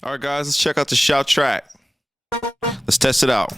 All right, guys, let's check out the shout track. Let's test it out.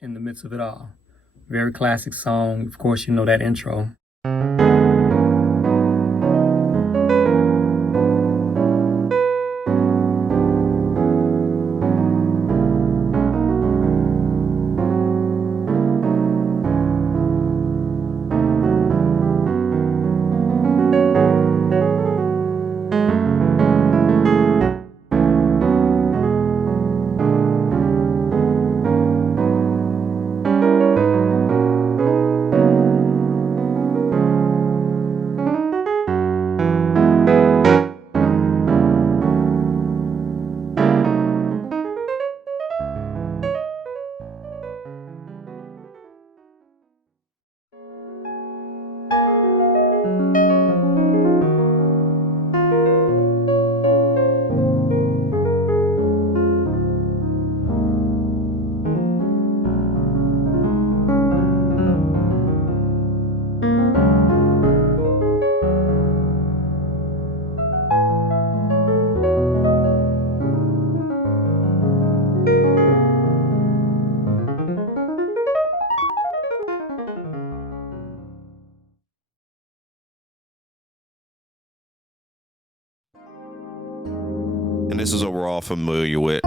In the midst of it all. Very classic song. Of course, you know that intro. And this is what we're all familiar with.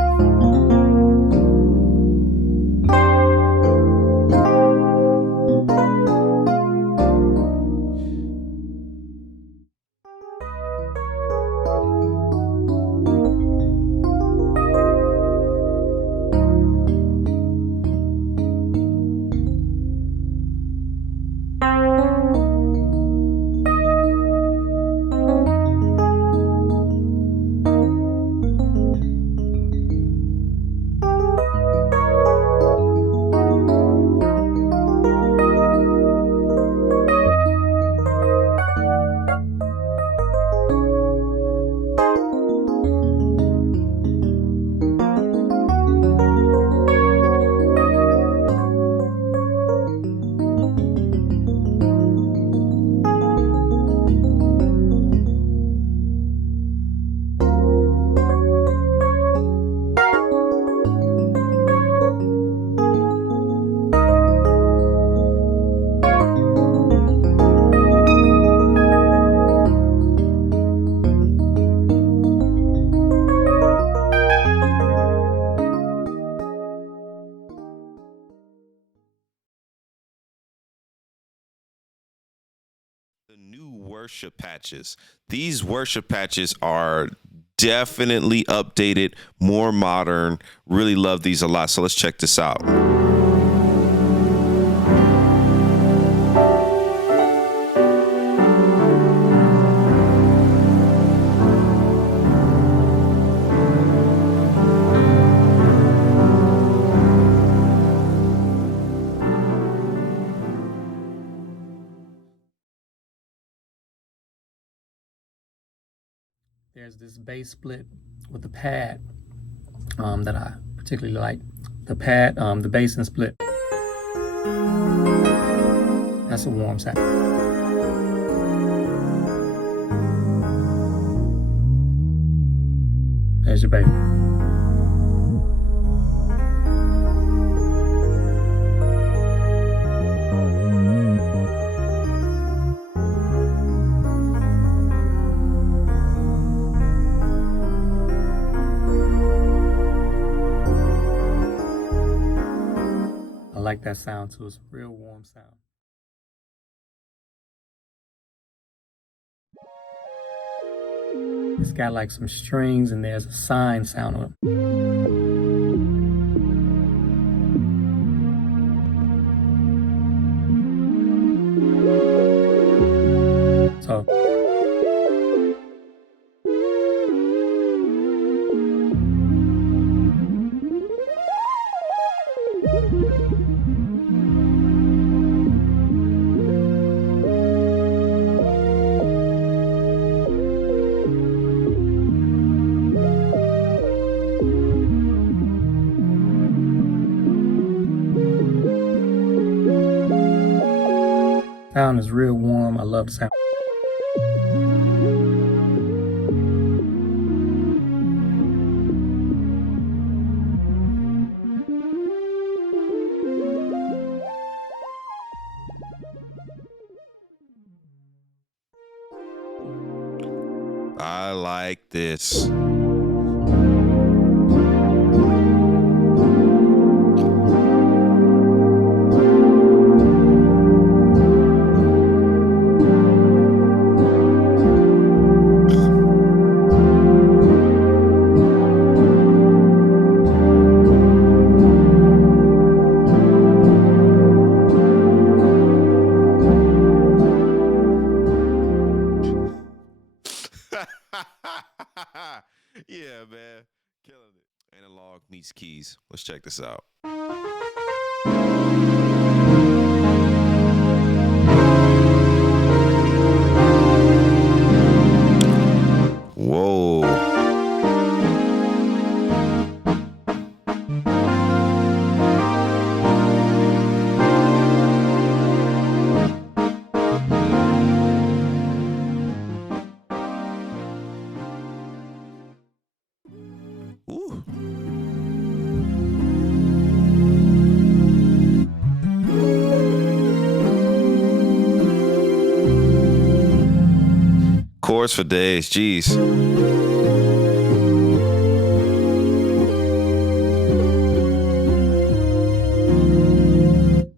The new worship patches. These worship patches are definitely updated, more modern. Really love these a lot. So let's check this out. There's this bass split with the pad that I particularly like. The pad, the bass and split. That's a warm sound. There's your baby. like that sound too. It's a real warm sound. It's got like some strings and there's a sine sound on it. So sound is real warm. I love the sound. I like this. Yeah, man. Killing it. Analog meets keys. Let's check this out. Whoa. Ooh. Chords for days, jeez.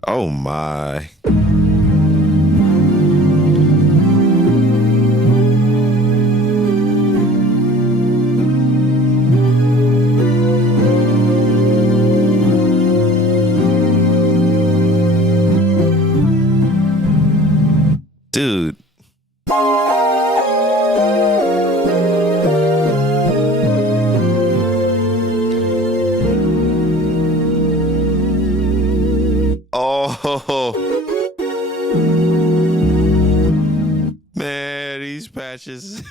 Oh my. Dude. Oh, man, these patches.